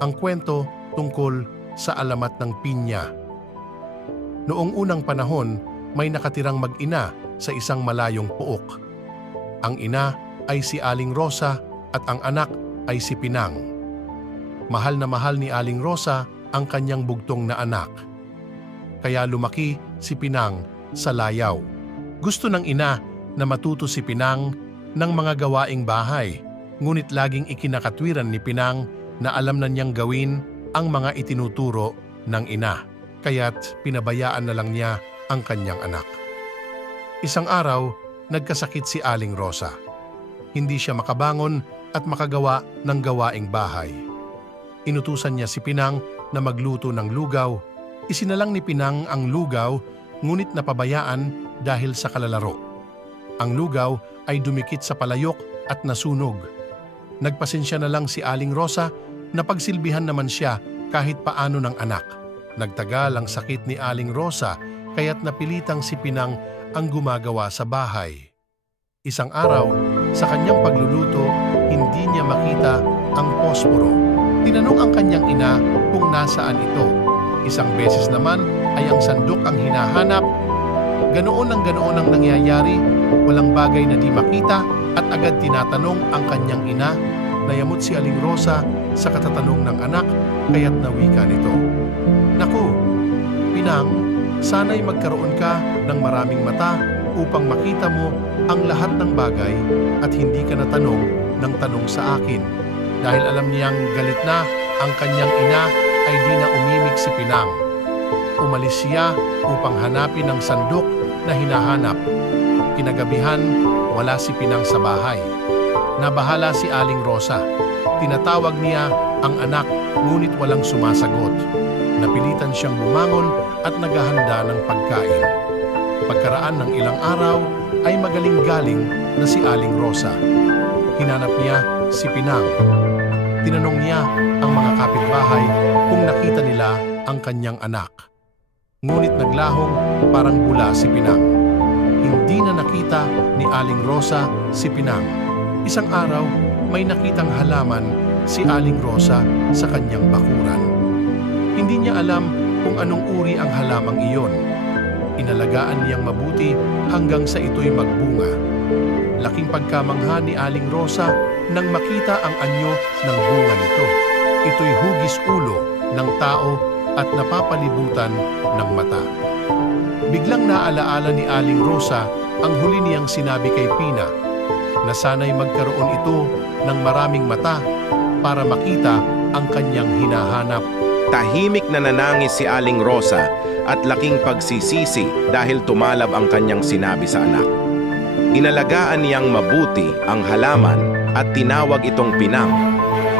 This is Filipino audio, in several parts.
ang kwento tungkol sa alamat ng pinya. Noong unang panahon, may nakatirang mag-ina sa isang malayong puok. Ang ina ay si Aling Rosa at ang anak ay si Pinang. Mahal na mahal ni Aling Rosa ang kanyang bugtong na anak. Kaya lumaki si Pinang sa layaw. Gusto ng ina na matuto si Pinang ng mga gawaing bahay, ngunit laging ikinakatwiran ni Pinang na alam na niyang gawin ang mga itinuturo ng ina, kaya't pinabayaan na lang niya ang kanyang anak. Isang araw, nagkasakit si Aling Rosa. Hindi siya makabangon at makagawa ng gawaing bahay. Inutusan niya si Pinang na magluto ng lugaw. Isinalang ni Pinang ang lugaw, ngunit napabayaan dahil sa kalalaro. Ang lugaw ay dumikit sa palayok at nasunog. Nagpasensya na lang si Aling Rosa na pagsilbihan naman siya kahit paano ng anak. Nagtagal ang sakit ni Aling Rosa kaya't napilitang si Pinang ang gumagawa sa bahay. Isang araw, sa kanyang pagluluto, hindi niya makita ang posporo. Tinanong ang kanyang ina kung nasaan ito. Isang beses naman ay ang sandok ang hinahanap. Ganoon ang nangyayari, walang bagay na di makita at agad tinatanong ang kanyang ina. Nayamot si Aling Rosa sa katatanong ng anak kaya't nawika nito. Naku, Pinang, sana'y magkaroon ka ng maraming mata upang makita mo ang lahat ng bagay at hindi ka natanong ng tanong sa akin. Dahil alam niyang galit na ang kanyang ina ay di na umimik si Pinang. Umalis siya upang hanapin ang sandok na hinahanap. Kinagabihan, wala si Pinang sa bahay. Nabahala si Aling Rosa. Tinatawag niya ang anak ngunit walang sumasagot. Napilitan siyang bumangon at naghahanda ng pagkain. Pagkaraan ng ilang araw ay magaling-galing na si Aling Rosa. Hinanap niya si Pinang. Tinanong niya ang mga kapitbahay kung nakita nila ang kanyang anak. Ngunit naglahong parang bula si Pinang. Hindi na nakita ni Aling Rosa si Pinang. Isang araw, may nakitang halaman si Aling Rosa sa kanyang bakuran. Hindi niya alam kung anong uri ang halamang iyon. Inalagaan niyang mabuti hanggang sa ito'y magbunga. Laking pagkamangha ni Aling Rosa nang makita ang anyo ng bunga nito. Ito'y hugis ulo ng tao at napapalibutan ng mata. Biglang naalaala ni Aling Rosa ang huli niyang sinabi kay Pina na sana'y magkaroon ito ng maraming mata para makita ang kanyang hinahanap. Tahimik na nanangis si Aling Rosa at laking pagsisisi dahil tumalab ang kanyang sinabi sa anak. Inalagaan niyang mabuti ang halaman at tinawag itong Pinang.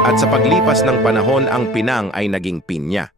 At sa paglipas ng panahon ang Pinang ay naging pinya.